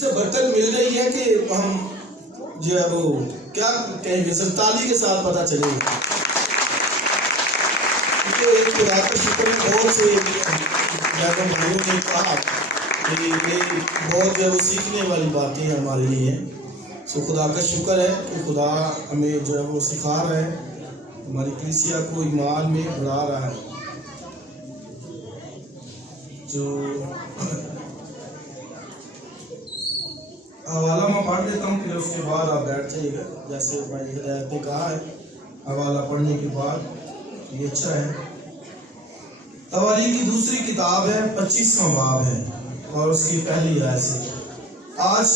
سے برکت مل رہی ہے کہ ہم جو ہے وہ کیا کہیں گے، سرتالی کے ساتھ پتہ چلے گا. کیونکہ خدا کا شکر ہے، بہت سے بھائیوں نے کہا کہ یہ بہت جو ہے وہ سیکھنے والی باتیں ہمارے لیے ہیں. سو خدا کا شکر ہے کہ خدا ہمیں جو ہے وہ سکھا رہا ہے، ہماری کلیسیا کو ایمان میں بڑھا رہا ہے. جو حوالہ میں پڑھ دیتا ہوں، پھر اس کے بعد آپ بیٹھ جائیے گا. جیسے بھائی ہدایت نے کہا ہے حوالہ پڑھنے کے بعد یہ اچھا ہے. تواریخ کی دوسری کتاب ہے، 25واں باب ہے اور اس کی پہلی آیت سے. آج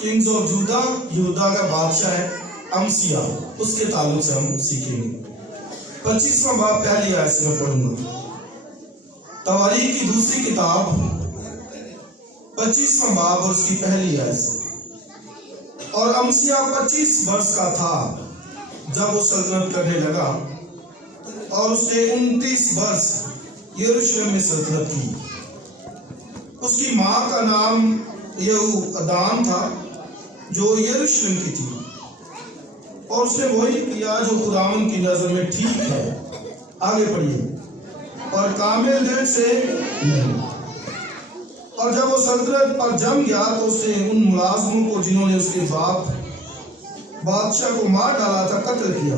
کنگز آف جوڈا، یہودا کا بادشاہ ہے امسیا، اس کے تعلق سے ہم سیکھیں گے. 25واں باب پہلی آیت سے میں پڑھوں گا. تواریخ کی دوسری کتاب 25واں باب اور اس کی پہلی آیت سے. اور امسیا 25 برس کا تھا جب وہ سلطنت کرنے لگا، اور اس نے 29 برس یروشلم میں سلطنت کی. اس کی ماں کا نام یہودان تھا جو یروشلم کی تھی، اور اس نے وہی کیا جو خداوند کی نظر میں ٹھیک ہے. آگے پڑھیے. اور کامل دل سے نہیں. اور جب وہ سلطنت پر جم گیا تو اس نے ان ملازموں کو جنہوں نے اس کے باپ بادشاہ کو مار ڈالا تھا قتل کیا،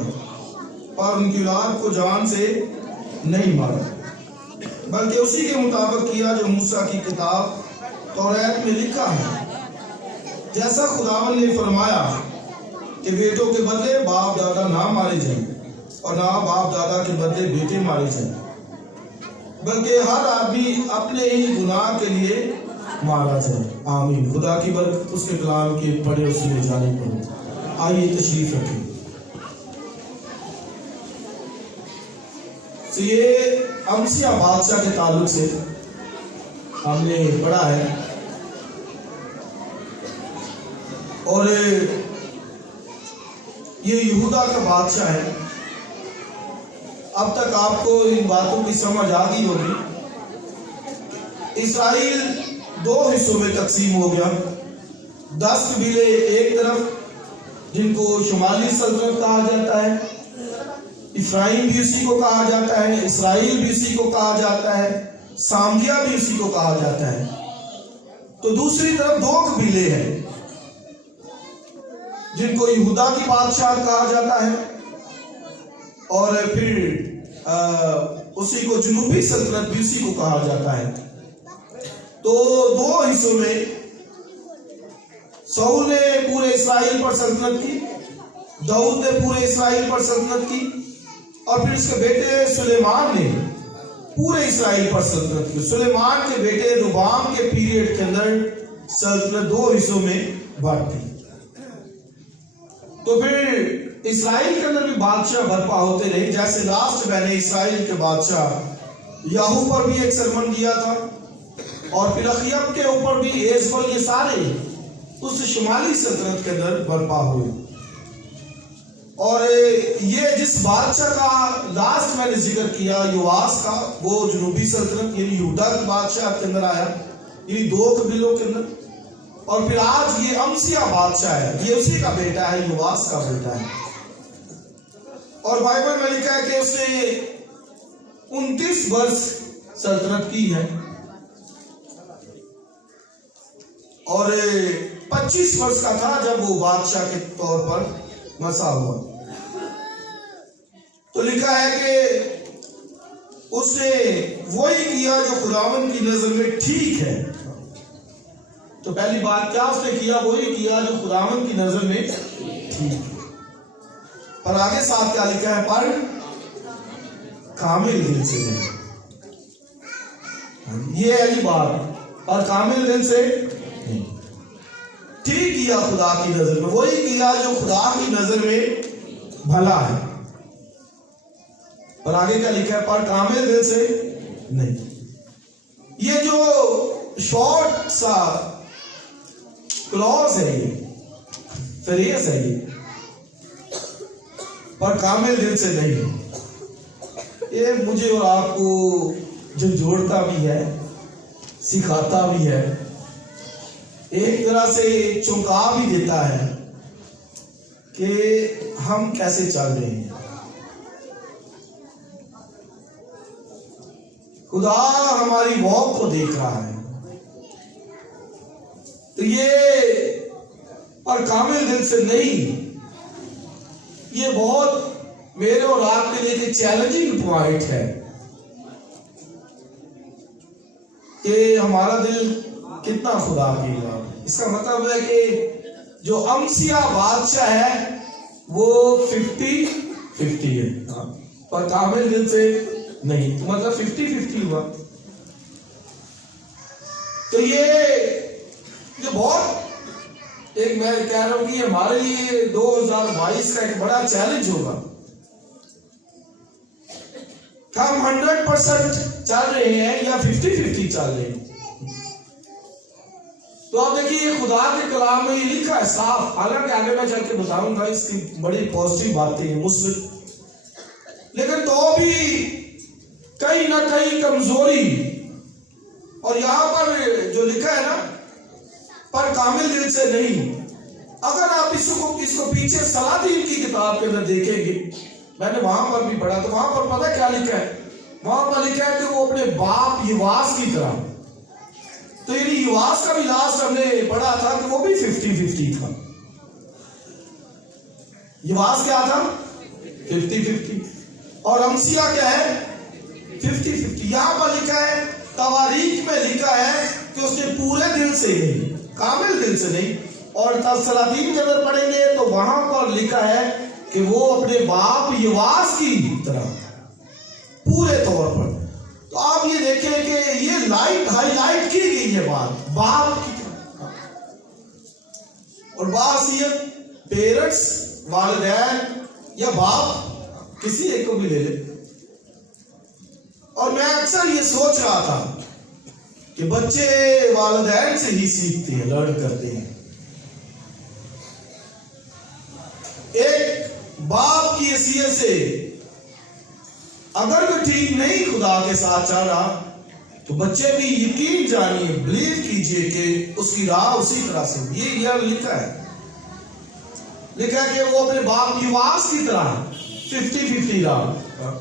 اور ان کی اولاد کو جان سے نہیں مارا، بلکہ اسی کے مطابق کیا جو موسیٰ کی کتاب توریت میں لکھا ہے. جیسا خداوند نے فرمایا کہ بیٹوں کے بدلے باپ دادا نہ مارے جائیں، اور نہ باپ دادا کے بدلے بیٹے مارے جائیں، بلکہ ہر آدمی اپنے ہی گناہ کے لیے مارا جائے. آمین. خدا کی برکت اس کے کلام کے پڑھے اس میں جانے پر. آئیے تشریف رکھیں. تو یہ امسیا بادشاہ کے تعلق سے ہم نے پڑھا ہے، اور یہ یہودا کا بادشاہ ہے. اب تک آپ کو ان باتوں کی سمجھ آ گئی ہوگی. اسرائیل 2 حصوں میں تقسیم ہو گیا. 10 قبیلے ایک طرف جن کو شمالی سلطنت کہا جاتا ہے، افرایم بھی اسی کو کہا جاتا ہے، اسرائیل بھی اسی کو کہا جاتا ہے، سامریا بھی اسی کو کہا جاتا ہے. تو دوسری طرف 2 قبیلے ہیں جن کو یہودا کی بادشاہ کہا جاتا ہے، اور پھر اسی کو جنوبی سلطنت بھی اسی کو کہا جاتا ہے. تو 2 حصوں میں ساؤل نے پورے اسرائیل پر سلطنت کی، داؤد نے پورے اسرائیل پر سلطنت کی، اور پھر اس کے بیٹے سلیمان نے پورے اسرائیل پر سلطنت کی. سلیمان کے بیٹے ربام کے پیریڈ کے اندر سلطنت 2 حصوں میں بانٹ دی. تو پھر اسرائیل کے اندر بھی بادشاہ برپا ہوتے رہے. جیسے لاسٹ میں نے اسرائیل کے بادشاہ یاہو پر بھی ایک سرمن دیا تھا، اور پھر اخیب کے اوپر بھی ایزبل، یہ سارے اس شمالی سلطنت کے اندر برپا ہوئے. اور یہ جس بادشاہ کا لاسٹ میں نے ذکر کیا یواس کا، وہ جنوبی سلطنت یعنی یہودا کی بادشاہ کے اندر آیا، یعنی 2 قبیلوں کے اندر. اور پھر آج یہ امسیا بادشاہ ہے، یہ اسی کا بیٹا ہے، یواس کا بیٹا ہے. اور بائبل میں لکھا ہے کہ اس نے 29 برس سلطنت کی ہے، اور 25 برس کا تھا جب وہ بادشاہ کے طور پر مسا ہوا. تو لکھا ہے کہ اس نے وہی کیا جو خداوند کی نظر میں ٹھیک ہے. تو پہلی بات کیا اس نے کیا؟ وہی کیا جو خداوند کی نظر میں ٹھیک ہے. پر آگے ساتھ کیا لکھا ہے؟ پر کامل دل سے نہیں. یہ ہے یہ بات، پر کامل دل سے نہیں. ٹھیک کیا خدا کی نظر میں، وہی کیا جو خدا کی نظر میں بھلا ہے. اور آگے کیا لکھا ہے؟ پر کامل دل سے نہیں. یہ جو شارٹ سا کلوز ہے، یہ فریز ہے، یہ پر کامل دل سے نہیں. یہ مجھے اور آپ کو جو جوڑتا بھی ہے، سکھاتا بھی ہے، ایک طرح سے چونکا بھی دیتا ہے کہ ہم کیسے چل رہے ہیں. خدا ہماری واک کو دیکھ رہا ہے. تو یہ اور کامل دل سے نہیں، یہ بہت میرے اور آپ کے لیے چیلنجنگ پوائنٹ ہے کہ ہمارا دل کتنا خدا کی بات. اس کا مطلب ہے کہ جو امسیہ بادشاہ ہے وہ 50-50 ہے، پر کامل دل سے نہیں، تو مطلب 50-50 ہوا. تو یہ بہت ایک میں کہہ رہا ہوں کہ ہمارے لیے 2022 کا ایک بڑا چیلنج ہوگا کہ ہم 100% چل رہے ہیں یا 50-50 چل رہے ہیں. تو آپ دیکھیے خدا کے کلام میں یہ لکھا ہے صاف، حالانکہ آگے میں چل کے بتاؤں گا اس کی بڑی پازیٹیو باتیں ہیں مثبت، لیکن تو بھی کہیں نہ کہیں کمزوری. اور یہاں پر جو لکھا ہے نا، پر کامل دل سے نہیں. اگر آپ اس کو پیچھے سلاطین کی کتاب کے اندر دیکھیں گے، میں نے وہاں پر بھی پڑھا، تو وہاں پر پتہ کیا لکھا ہے؟ وہاں پر لکھا ہے کہ وہ اپنے باپ یواس کی طرح. تو یعنی یواس کا بھی لاسٹ ہم نے پڑھا تھا کہ وہ بھی 50-50 تھا. یواس کیا تھا؟ 50-50. اور امسیہ کیا ہے؟ 50-50. یہاں پر لکھا ہے، تواریخ میں لکھا ہے کہ اس نے پورے دل سے نہیں، کامل دل سے نہیں. اور سلاطین کے اندر پڑھیں گے تو وہاں پر لکھا ہے کہ وہ اپنے باپ یواس کی طرح پورے طور پر. تو آپ یہ دیکھیں کہ یہ ہائی لائٹ کی گئی ہے بات باپ کی طرح. اور باحثیت پیرنٹس، والدین یا باپ، کسی ایک کو بھی لے لے. اور میں اکثر یہ سوچ رہا تھا کہ بچے والدین سے ہی سیکھتے ہیں، لرن کرتے ہیں. ایک باپ کی حیثیت سے اگر وہ ٹھیک نہیں خدا کے ساتھ چل رہا تو بچے بھی یقین جانیے، بلیو کیجئے کہ اس کی راہ اسی طرح سے. یہ لکھا ہے کہ وہ اپنے باپ یواس کی طرح 50-50 راہ.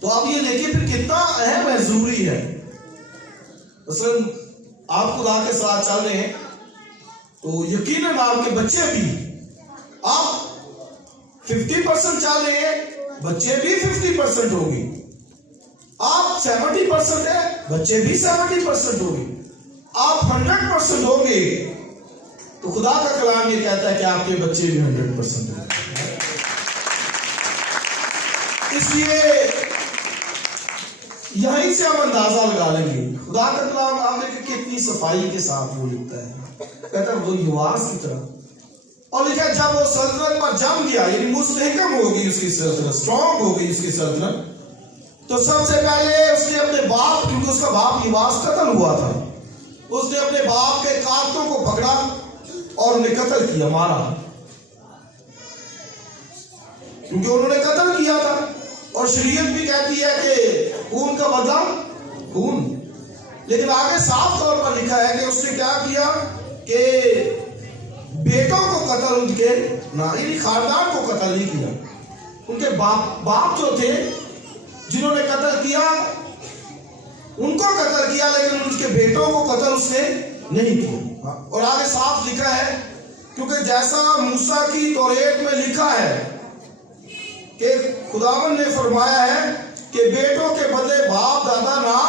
تو آپ یہ دیکھیں پھر کتنا اہم ہے، ضروری ہے. مثلا آپ خدا کے ساتھ چل رہے ہیں تو یقیناً آپ کے بچے بھی، آپ 50% چل رہے ہیں، بچے بھی 50% ہوگی. آپ 70% ہیں، بچے بھی 70% ہوگی. آپ 100% ہوں گے تو خدا کا کلام یہ کہتا ہے کہ آپ کے بچے بھی 100% ہوں گے. اس لیے یہیں سے ہم اندازہ لگا لیں گے. خدا کا کلام آپ دیکھیں کتنی صفائی کے ساتھ وہ لکھتا ہے، کہتا ہے وہ یواس کی طرح. اور لکھا ہے جب وہ سلطنت پر جم گیا، یعنی مستحکم ہوگی اس کی سلطنت، اسٹرانگ ہوگی اس کی سلطنت، تو سب سے پہلے اس نے اپنے باپ، کیونکہ اس کا باپ یواس قتل ہوا تھا، اس نے اپنے باپ کے قاتلوں کو پکڑا اور انہیں قتل کیا، مارا، کیونکہ انہوں نے قتل کیا تھا. اور شریعت بھی کہتی ہے کہ خون کا بدلہ خون. لیکن آگے صاف طور پر لکھا ہے کہ اس نے کیا کیا کہ بیٹوں کو قتل، ان کے یعنی خاندان کو قتل نہیں کیا. ان کے باپ جو تھے جنہوں نے قتل کیا ان کو قتل کیا، لیکن ان کے بیٹوں کو قتل اس نے نہیں کیا. اور آگے صاف لکھا ہے کیونکہ جیسا موسیٰ کی توریت میں لکھا ہے کہ خداوند نے فرمایا ہے کہ بیٹوں کے بدلے باپ دادا نہ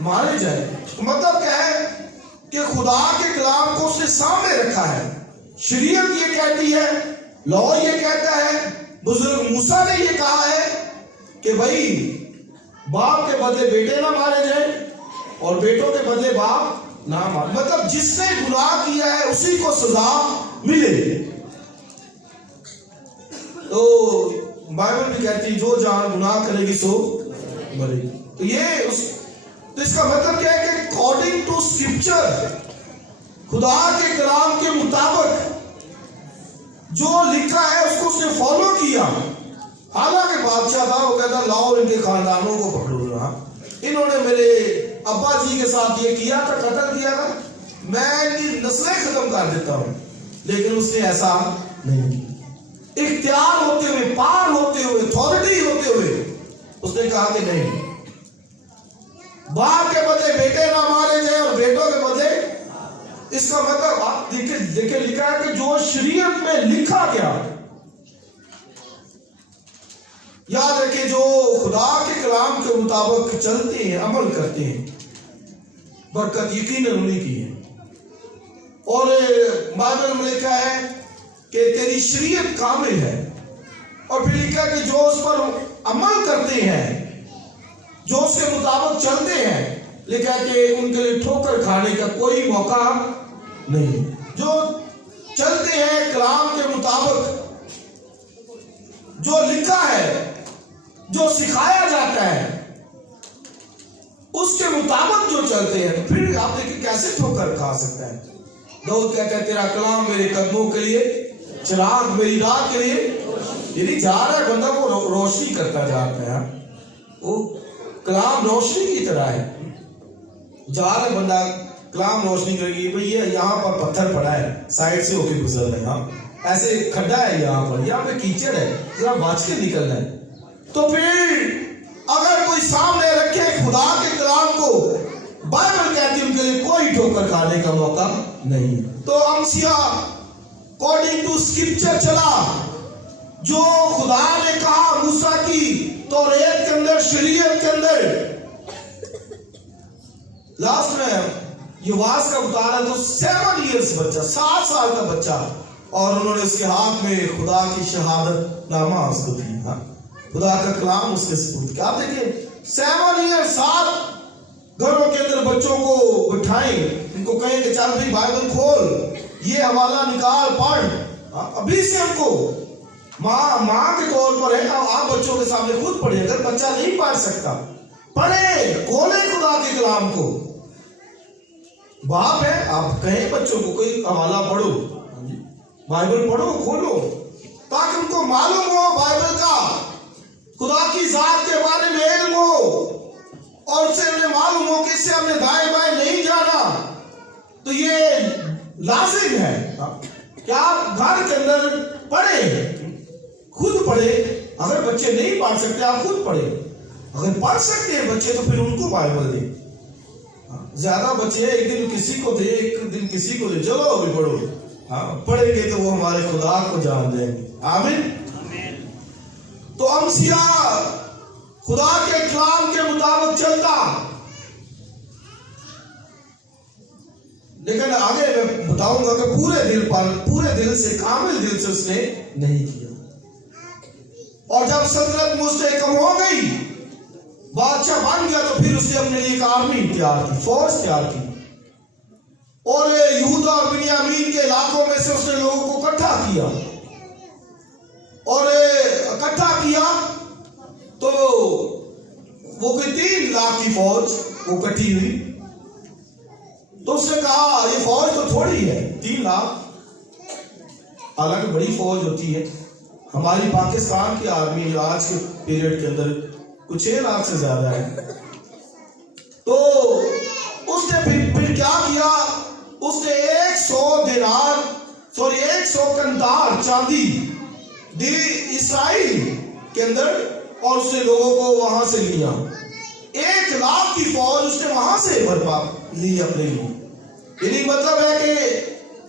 مارے جائے. مطلب کیا ہے کہ خدا کے کلام کو اس نے سامنے رکھا ہے. شریعت یہ کہتی ہے، لا یہ کہتا ہے، بزرگ موسیٰ نے یہ کہا ہے کہ بھائی باپ کے بدلے بیٹے نہ مارے جائیں اور بیٹوں کے بدلے باپ نہ مارے. مطلب جس نے گناہ کیا ہے اسی کو سزا ملے. تو بائبل بھی کہتی ہے جو جان گناہ کرے گی سو مرے گی. تو اس کا مطلب کیا ہے کہ according to scripture، خدا کے کلام کے مطابق جو لکھا ہے اس کو اس نے فالو کیا. حالانکہ بادشاہ تھا، وہ کہتا لاؤ ان کے خاندانوں کو پکڑو، انہوں نے میرے ابا جی کے ساتھ یہ کیا تھا، قتل کیا تھا، میں ان کی نسلیں ختم کر دیتا ہوں. لیکن اس نے ایسا نہیں کیا. اختیار ہوتے ہوئے، پار ہوتے ہوئے، اتھارٹی ہوتے ہوئے اس نے کہا کہ نہیں، باپ کے بدلے بیٹے نہ مارے جائیں اور بیٹوں کے بدلے. اس کا مطلب آپ دیکھیں لکھا ہے کہ جو شریعت میں لکھا گیا، یاد رکھیں جو خدا کے کلام کے مطابق چلتے ہیں، عمل کرتے ہیں، برکت یقیناً انہیں کی ہے. اور بائبل میں لکھا ہے کہ تیری شریعت کامل ہے. اور پھر لکھا ہے کہ جو اس پر عمل کرتے ہیں، جو اس کے مطابق چلتے ہیں، لکھا ہے کہ ان کے لیے ٹھوکر کھانے کا کوئی موقع نہیں. جو چلتے ہیں کلام کے مطابق، جو لکھا ہے، جو سکھایا جاتا ہے، اس کے مطابق جو چلتے ہیں، پھر آپ دیکھیں کیسے ٹھوکر کھا سکتا ہے. داؤد کہتا ہے تیرا کلام میرے قدموں کے لیے چراغ، میری راہ کے لیے. یعنی جا رہا ہے بندہ وہ روشنی کرتا جاتا ہے. وہ کلام روشنی کی طرح ہے. جا رہا ہے بندہ، کلام روشنی کرے گی. بھئی یہاں پر پتھر پڑا ہے، سائڈ سے ہو کے گزر رہے ہیں، ایسے کھڈا ہے، یہاں پہ کیچڑ ہے، ذرا بچ کے نکلنا ہے. تو پھر اگر کوئی سامنے رکھے خدا کے کلام کو، بائبل کہتی ہے ان کے لیے کوئی ٹھوکر کھانے کا موقع نہیں. تو امسیا اکارڈنگ ٹو اسکرپچر چلا، جو خدا نے کہا موسیٰ کی توریت کے اندر، شریعت کے اندر. لاسٹ میں یواس کا اتارا تو 7 ایئرس بچہ، 7 سال کا بچہ، اور انہوں نے اس کے ہاتھ میں خدا کی شہادت نامہ اس کو دیا، خدا کا کلام اس کے سپرد کیا. آپ دیکھیں 7 ایئر، 7 گھروں کے اندر بچوں کو بٹھائیں، ان کو کہیں کہ چل بھی بائبل کھول، یہ حوالہ نکال، پڑھ. ابھی سے ہم کو ماں کے طور پر ہے، آپ بچوں کے سامنے خود پڑھیں. اگر بچہ نہیں پڑھ سکتا، پڑھیں، کھولیں خدا کے کلام کو. باپ ہے، آپ کہیں بچوں کو کوئی حوالہ پڑھو، بائبل پڑھو، کھولو، تاکہ ان کو معلوم ہو بائبل کا، خدا کی ذات کے بارے میں علم ہو، اور اس سے انہیں معلوم ہو کہ اس سے ہم نے دائیں بائیں نہیں جانا. تو یہ لازم ہے کہ آپ گھر کے اندر پڑھیں، خود پڑھیں. اگر بچے نہیں پڑھ سکتے آپ خود پڑھیں. اگر پڑھ سکتے ہیں بچے تو پھر ان کو بائبل دیں. زیادہ بچے ایک دن کسی کو دے، ایک دن کسی کو دے، چلو ابھی پڑھو. پڑھیں گے تو وہ ہمارے خدا کو جان دیں گے. آمین. تو امسیا خدا کے کلام کے مطابق چلتا، لیکن آگے میں بتاؤں گا کہ پورے دل سے، کامل دل سے اس نے نہیں کیا. اور جب سلطنت مستحکم ہو گئی، بادشاہ بن گیا، تو پھر اس نے اپنے لیے ایک آرمی تیار کی، فوج تیار کی، اور یہودا اور بنیامین کے علاقوں میں سے اس نے لوگوں کو اکٹھا کیا. اور اکٹھا کیا تو وہ کوئی 3 لاکھ کی فوج وہ اکٹھی ہوئی. تو اس نے کہا یہ فوج تو تھوڑی ہے، 3 لاکھ، حالانکہ بڑی فوج ہوتی ہے. ہماری پاکستان کی آرمی آج کے پیریڈ کے اندر کچھ 6 لاکھ سے زیادہ ہے. تو اس نے پھر کیا کیا، اس نے 100 قنطار چاندی دی اسرائیل کے اندر، اور اس نے لوگوں کو وہاں سے لیا. 1 لاکھ کی فوج اس نے وہاں سے برپا لی اپنے لیے. یعنی مطلب ہے کہ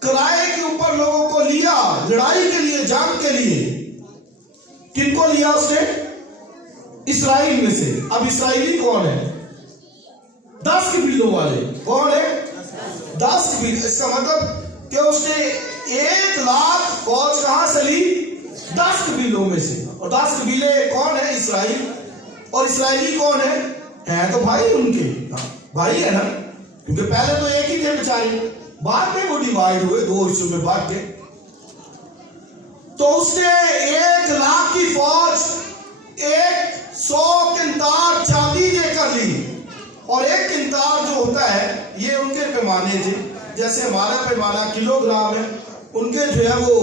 کرائے کے اوپر لوگوں کو لیا لڑائی کے لیے، جنگ کے لیے. کن کو لیا اس نے؟ اسرائیل میں سے. اب اسرائیلی کون ہے؟ 10 قبیلوں والے. کون ہے؟ 10 قبیلے. اس کا مطلب کہ اس نے 1 لاکھ فوج کہاں سے لی؟ 10 قبیلوں میں سے. اور 10 قبیلے کون ہے؟ اسرائیل. اور اسرائیلی کون ہے؟ ہیں تو بھائی ان کے، بھائی ہے نا، کیونکہ پہلے تو ایک ہی تھے بیچارے، بعد میں وہ ڈیوائیڈ ہوئے، 2 حصوں میں بانٹ کے. تو اس نے 1 لاکھ کی فوج 100 قنطار چاندی دے کر لی. اور 1 قنطار جو ہوتا ہے یہ ان کے پیمانے تھے، جیسے ہمارا پیمانہ کلو گرام ہے، ان کے جو ہے وہ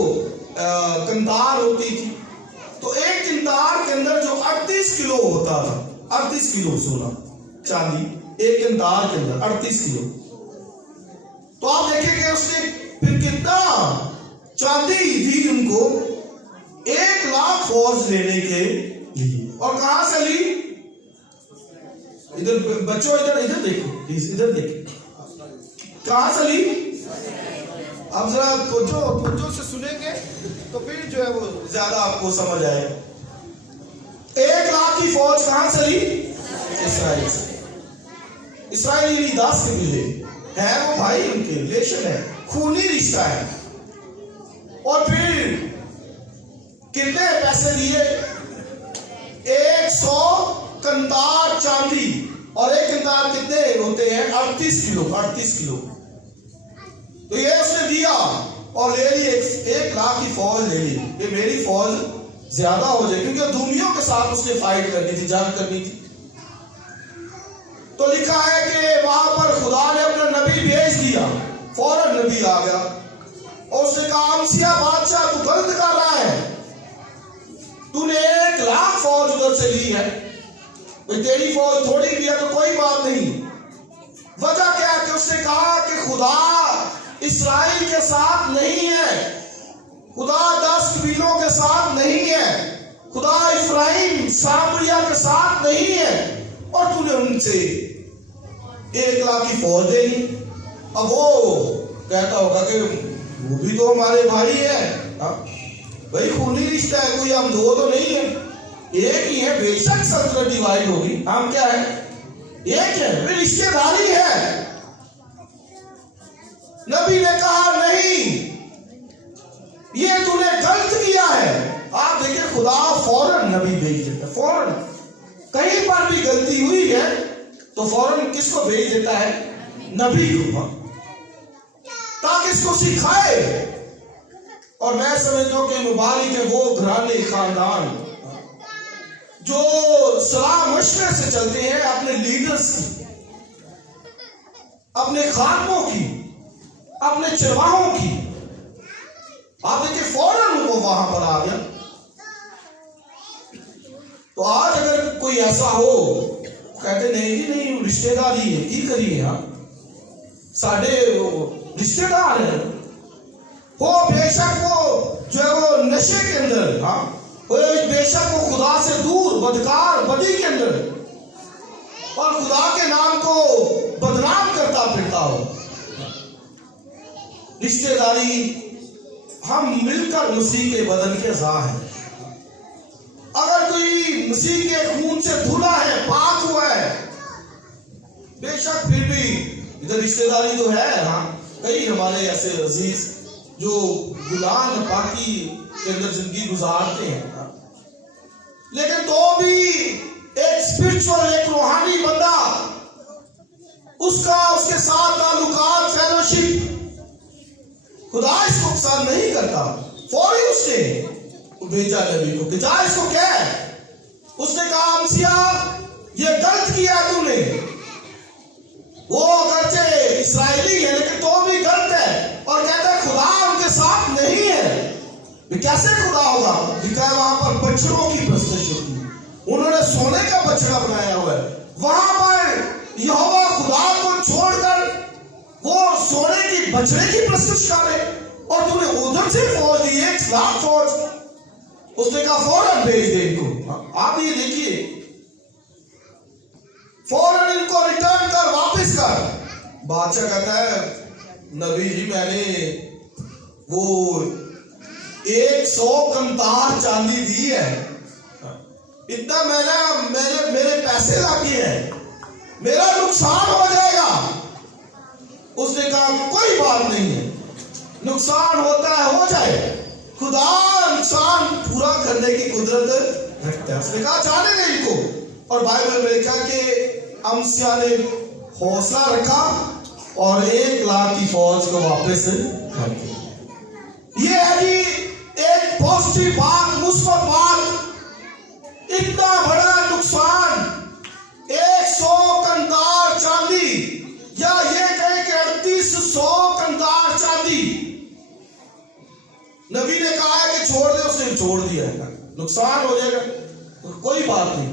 قنطار ہوتی تھی. تو 1 قنطار کے اندر جو 38 کلو ہوتا تھا، 38 کلو سونا چاندی ایک کنتار کے اندر 38 کلو. تو آپ دیکھیں کہ اس نے پھر کتنا چاندی دی ان کو 1,00,000 فوج لینے کے لیے. اور کہاں سے لی؟ ادھر بچوں ادھر دیکھو پلیز، ادھر دیکھیں کہاں سے لی. اب ذرا توجہ سے سنیں گے تو پھر جو ہے وہ زیادہ آپ کو سمجھ آئے. 1,00,000 کی فوج کہاں سے لی؟ اسرائیل سے. اسرائیل یعنی 10 کے ملے ہے، وہ بھائی ان کے ریلیشن ہے، خونی رشتہ ہے. اور پھر کتنے پیسے دیے؟ 100 کنتار چاندی. اور ایک کنتار کتنے ہوتے ہیں؟ 38 کلو. 38 کلو تو یہ اس نے دیا اور لے لی 1,00,000 کی فوج لے لی کہ میری فوج زیادہ ہو جائے، کیونکہ دومیوں کے ساتھ اس نے فائٹ کرنی تھی، جنگ کرنی تھی. تو لکھا ہے کہ وہاں پر خدا نے اپنا نبی بھیج دیا. فوراً نبی آ گیا اور اس نے کہا امسیا بادشاہ تو غلط کر رہا ہے، تو نے 1,00,000 فوج ادھر سے لی ہے، تیری فوج تھوڑی بھی ہے تو کوئی بات نہیں. وجہ کیا ہے کہ اس نے کہا کہ خدا اسرائیل کے ساتھ نہیں ہے، خدا 10 قبیلوں کے ساتھ نہیں ہے، خدا افرایم سامریا کے ساتھ نہیں ہے، اور تو نے ان سے 1,00,000 کی فوج دے لی. اب وہ کہتا ہوگا کہ وہ بھی تو ہمارے بھائی ہیں، بھائی خونی رشتہ ہے، کوئی ہم دو تو نہیں ہے، ایک ہی ہے. بے شک سلطنت ڈیوائڈ ہوگی، ہم کیا ہے؟ ایک ہے، رشتہ داری ہے. نبی نے کہا نہیں، یہ تو نے غلط کیا ہے. آپ دیکھیں خدا فوراً نبی بھیج دیتا ہے، فوراً کہیں پر بھی غلطی ہوئی ہے تو فوراً کس کو بھیج دیتا ہے؟ نبی کو، تاکہ اس کو سکھائے. اور میں سمجھتا ہوں کہ مبارک ہے وہ گھرانے خاندان جو صلاح مشورے سے چلتے ہیں اپنے لیڈرز کی، اپنے خادموں کی، اپنے چرواہوں کی. آپ دیکھیں فوراً وہ وہاں پر آ گیا. تو آج اگر کوئی ایسا ہو کہتے نہیں جی نہیں رشتے داری ہے کی کریے، ہاں ساڈے رشتے دار ہیں، وہ بے شک وہ جو ہے وہ نشے کے اندر، ہاں بے شک وہ خدا سے دور بدکار بدی کے اندر اور خدا کے نام کو بدنام کرتا پھرتا ہو. رشتے داری ہم مل کر مسیح کے بدن کے اعضاء ہیں. اگر کوئی مسیح کے خون سے دھلا ہے، پاک ہوا ہے، بے شک پھر بھی ادھر رشتے داری تو ہے. ہاں کئی ہمارے ایسے عزیز جو گناہ ناپاکی کے اندر زندگی گزارتے ہیں، لیکن تو بھی ایک اسپرچول، ایک روحانی بندہ، اس کا اس کے ساتھ تعلقات، فیلوشپ، خدا اس کو پسند نہیں کرتا. فوری اس نے بھیجا نبی کو کہ جا اس کو کہہ. اس نے کہا امسیا یہ غلط کیا تو نے، وہ اگرچہ اسرائیلی ہے لیکن تو بھی غلط ہے، اور کہتا ہے خدا ان کے ساتھ نہیں ہے. کیسے خدا ہوگا؟ لکھا ہے وہاں پر بچڑوں کی پرستش ہوتی ہے، انہوں نے سونے کا بچڑا بنایا ہوا ہے. وہاں پر یہوہ خدا کو چھوڑ کر وہ سونے کی بچڑے کی پرستش کرے، اور تم نے ادھر سے فوج دی 1,00,000 فوج. اس نے کہا فوراً بھیج دے ان کو. آپ یہ دیکھیے فوراً ان کو ریٹرن کر، واپس کر. بادشاہ کہتا ہے نبی جی میں نے وہ 100 کنتار چاندی دی ہے، اتنا میرے پیسے لگے ہیں، میرا نقصان ہو جائے گا. اس نے کہا کوئی بات نہیں ہے، نقصان ہوتا ہے ہو جائے، خدا نقصان پورا کرنے کی قدرت رکھتا ہے. اس نے کہا جانے دیں ان کو. اور بائبل میں لکھا کہ امسیا نے حوصلہ رکھا اور 1,00,000 کی فوج کو واپس کر دیا. یہ ہے جی ایک پازیٹیو بات، مثبت بات. اتنا بڑا نقصان 100 کنتار چاندی، یا یہ کہیں کہ 3800 کنتار چاندی. نبی نے کہا ہے کہ چھوڑ دے، اس نے چھوڑ دیا ہے. نقصان ہو جائے گا کوئی بات نہیں،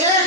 1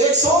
100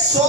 100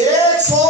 100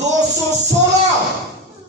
216।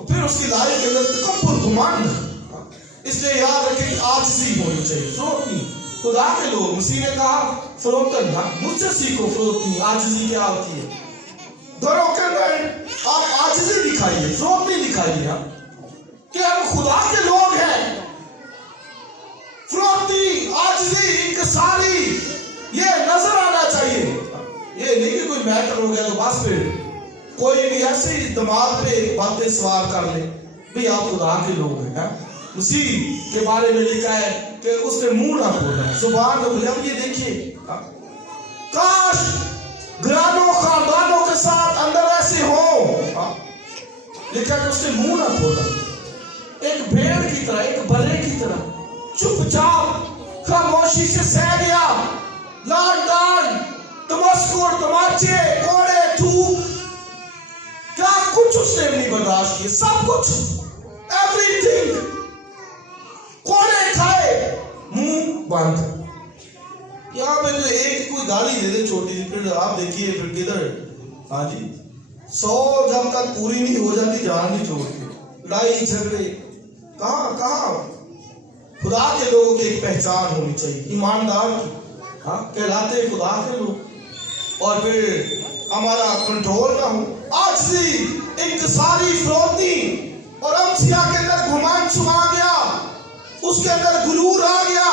تو پھر اس کی لائف کے اندر تکبر گھمنڈ. اس لیے یاد رکھیں کہ عاجزی ہونی چاہیے، فروخت نہیں. خدا کے لوگ، مسیح نے کہا فروختن مجھ سے سیکھو، فروخت نہیں. عاجزی کیا ہوتی ہے؟ گھروں کے اندر آپ عاجزی دکھائیے، فروخت نہیں دکھائیے کہ ہم خدا کے لوگ ہیں. فروختی، عاجزی، انکساری یہ نظر آنا چاہیے. یہ نہیں کہ کوئی میٹر ہو گیا تو بس پھر کوئی بھی ایسے ہی دماغ پہ باتیں سوار کر لے بھی آپ خدا کے لوگ ہیں. مسیح کے بارے میں لکھا ہے کہ اس نے منہ نہ کھولا، زبان نہ کھولی. اب یہ دیکھیے، کاش گھرانوں خاندانوں کے ساتھ اندر ایسے ہوں. لکھا کہ اس نے منہ نہ کھولا، ایک بھیڑ کی طرح، ایک برے کی طرح چپ چاپ خاموشی سے سہ گیا. لان ڈان، تمسکر، تماچے، کوڑے، تھوک، کیا کچھ اس نے نہیں برداشت کیا. سب کچھ، ایوری تھنگ. کوڑے کھائے، منہ بند. یہاں پہ جو ایک کوئی گالی دے دے چھوٹی سی، پھر آپ دیکھیے پھر کدھر. ہاں جی، 100 جب تک پوری نہیں ہو جاتی جان نہیں چھوڑتی. لڑائی جھگڑے کہاں کہاں. خدا کے لوگوں کی ایک پہچان ہونی چاہیے، ایماندار کی. ہاں، کہلاتے خدا کے لوگ، اور پھر ہمارا کنٹرول نہ ہو. عاجزی، انکساری، فروختی. اور امسیا کے اندر گھمنڈ سما گیا، اس کے اندر غرور آ گیا.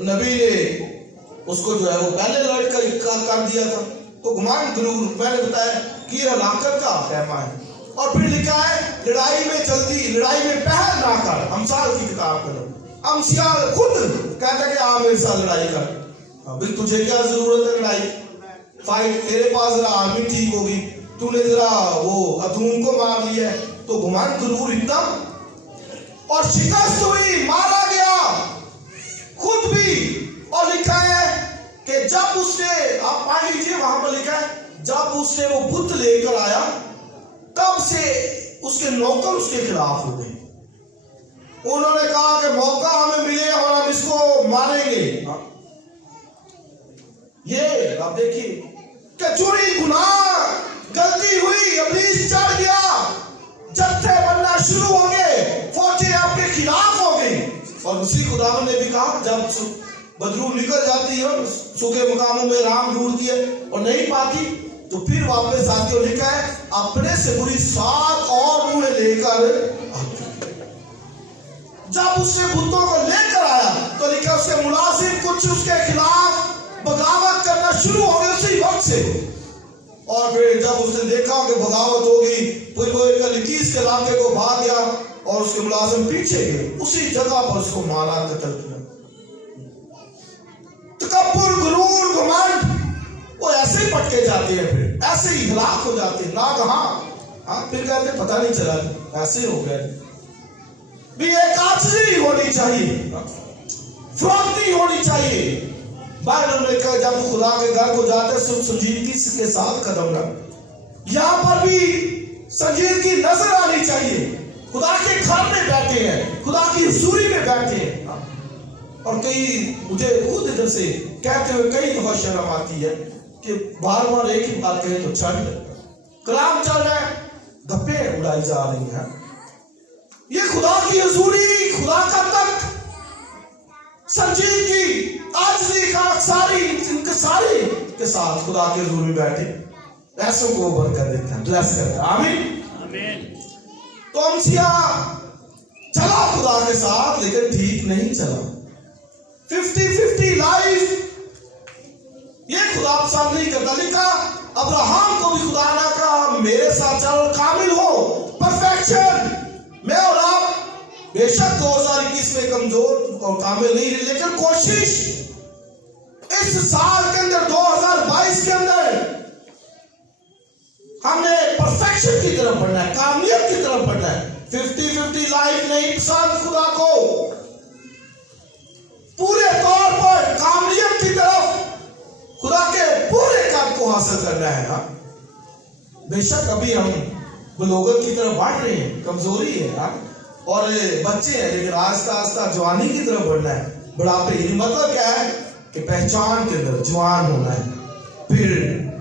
نبی نے اس کو جو ہے وہ پہلے لڑ کر دیا تھا. تو گھمنڈ، غرور میں نے بتایا کہ یہ ہلاکت کا خیمہ ہے. اور پھر لکھا ہے لڑائی میں جلدی، لڑائی میں پہل نہ کر. امثال کی کتاب کرو. امثیا خود کہتا ہے کہ آ میرے ساتھ لڑائی کر. ابھی تجھے کیا ضرورت ہے لڑائی فائٹ؟ تیرے پاس ذرا آرمی ٹھیک ہوگی، تو نے ذرا وہ ادھوم کو مار لیا ہے. تو گھمنڈ، غرور اتنا. اور شکست ہوئی، مارا گیا خود بھی. اور لکھا ہے کہ جب اس نے، آپ پڑھ لیجیے وہاں پر لکھا ہے، جب اس نے وہ بت لے کر آیا تب سے اس کے نوکر اس کے خلاف ہو گئے. انہوں نے کہا کہ موقع ہمیں ملے اور ہم اس کو ماریں گے. یہ آپ دیکھیے کہ چوری، گناہ، غلطی ہوئی، ابلیس چڑھ گیا، جتھے بننا شروع ہو گئے، فوجیں آپ کے خلاف ہو گئی. اور اسی خدا نے بھی کہا جب بدرو نکل جاتی ہے، سوکھے مقاموں میں رام ڈھونڈتی ہے اور نہیں پاتی، تو پھر واپس آتی. اور لکھا ہے اپنے سے بری 7 اور منہ لے کر آتی. جب اس نے بتوں کو لے کر آیا تو لکھا اس کے ملازم کچھ اس کے خلاف بغاوت کرنا شروع ہو گئے اسی وقت سے. اور پھر جب اس نے دیکھا کہ بغاوت ہوگی، پھر وہ ایک لکیس کے علاقے کو بھاگ گیا اور اس کے ملازم پیچھے گئے، اسی جگہ پر اس کو مارا، قتل کیا. تکبر، غرور، گھمنڈ وہ ایسے ہی پٹکے جاتے ہیں، پھر ایسے ہی ہلاک ہو جاتے ہیں. ہاں پھر کہتے پتہ نہیں چلا، ایسے ہو گئے. بھی ایک عاجزی ہونی چاہیے، فروختی ہونی چاہیے. بائبل میں کہا جب خدا کے گھر کو جاتے سب سنجیدگی کے ساتھ قدم رکھ. یہاں پر بھی سنجیدگی نظر آنی چاہیے. خدا کے گھر میں بیٹھے ہیں، خدا کی حضوری میں بیٹھے ہیں. اور کئی مجھے خود ادھر سے کہتے ہوئے کئی دفعہ شرم آتی ہے کہ بار بار ایک ہی بات کہے تو چھڑ کلام چل رہا ہے، گپے اڑائی جا رہی ہیں. یہ خدا کی حضوری، خدا کا تخت، سنجیدگی، عاجزی، خاکساری، انکساری کے ساتھ خدا کے حضور میں بیٹھے، ایسوں کو برکت دیتا ہے، بلیس کرتا ہے. آمین. تو امسیا چلا خدا کے ساتھ لیکن ٹھیک نہیں چلا. 50-50 لائف یہ خدا پسند نہیں کرتا. لکھا ابراہم کو بھی خدا نے کہا میرے ساتھ چلو، کامل ہو، پرفیکشن. میں اور آپ بے شک 2021 میں کمزور اور کامل نہیں رہے، لیکن کوشش اس سال کے اندر 2022 کے اندر ہم نے پرفیکشن کی طرف بڑھنا ہے، کامیاب کی طرف بڑھنا ہے. 50-50 لائف نہیں پسند خدا کو. پورے طور پر کامیاب کی طرف خدا کے پورے کام کو حاصل کرنا ہے. بے شک ابھی ہم بلوغت کی طرف بڑھ رہے ہیں، کمزوری ہے اور بچے ہیں، لیکن آہستہ آہستہ جوانی کی طرف بڑھنا ہے. بڑھاپے ہی مطلب کیا ہے کہ پہچان کے اندر جوان ہونا ہے، پھر